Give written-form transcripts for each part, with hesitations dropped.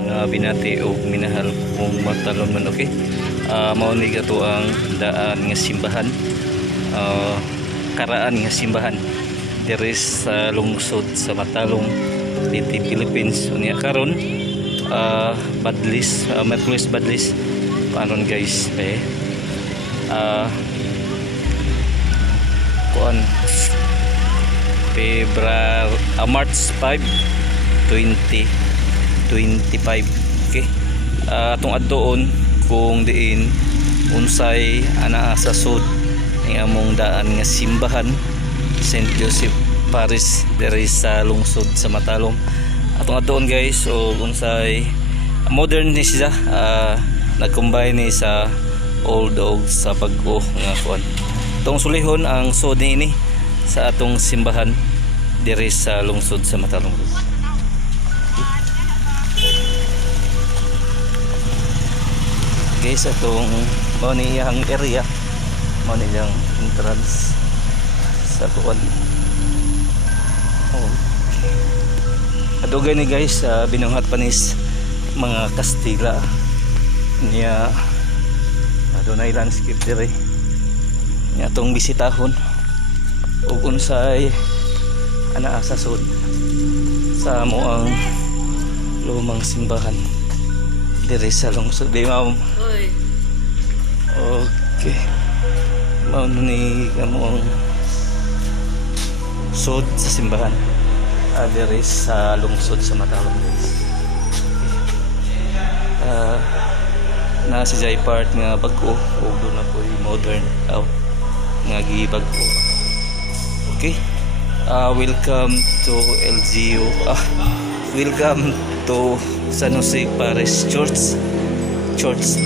mga binati o minahal kung matalon man, okay. Maunig ato ang daan nga simbahan, karaan nga simbahan diri sa lungsod sa Matalong, Liti, Philippines. Unya karon Badlis, Merkulis Badlis panon guys, okay. Kuan March 5, 2025, okay. Atong adtoon kung diin unsay ana sa sud ng among daan nga simbahan St. Joseph Parish diri sa lungsod sa Matalong. Atong adtoon guys, o unsay modern ni siya, nag-combine ni sa old og sa bag-o nga kuan. Itong sulihon ang sud ni sa atong simbahan diri sa lungsod sa Matalong. Guys, atong mao ni iyang area, mao ni iyang entrance sa kuan. Okay. Adugay ni guys, binunghat panis mga Kastila niya, adunay landscape diri niya atong bisitahon ug unsay ana sa sud sa amoang lumang simbahan diri sa lungsod. Di ma'am. Okay. Mao ni amoang sud sa simbahan diri sa lungsod sa Matalong guys. Na si Jai part nga bag-o ug do na po modern nga gibag-o. Okay. Welcome to LGU. Welcome to San Jose Parish Church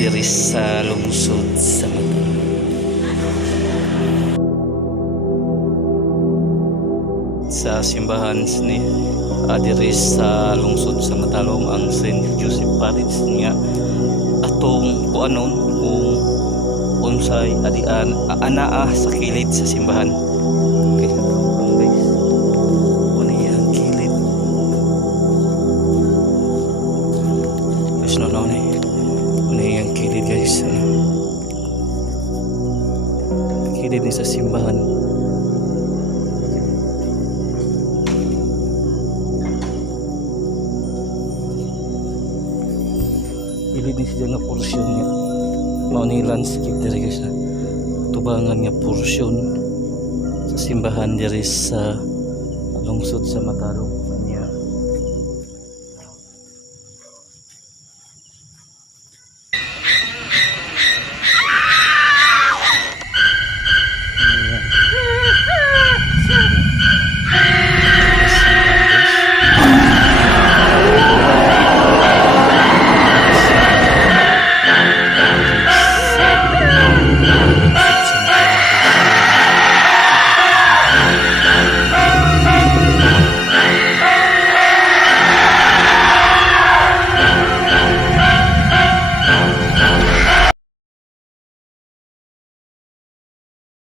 diri sa lungsod sa Matalong. Sa simbahan ni diri sa lungsod sa Matalong ang St. Joseph Parish nga atong kuanon kung unsay adian anaa sa kilid sa simbahan. Okay, guys, kuni ang kilid guys, no ni kuni ang kilid guys, kilid ni sa simbahan. Kilid ni siya nga porsyon niya, mao ni landscape diri guys, tubangan nga porsyon sa simbahan diri sa lungsod sa Matalong.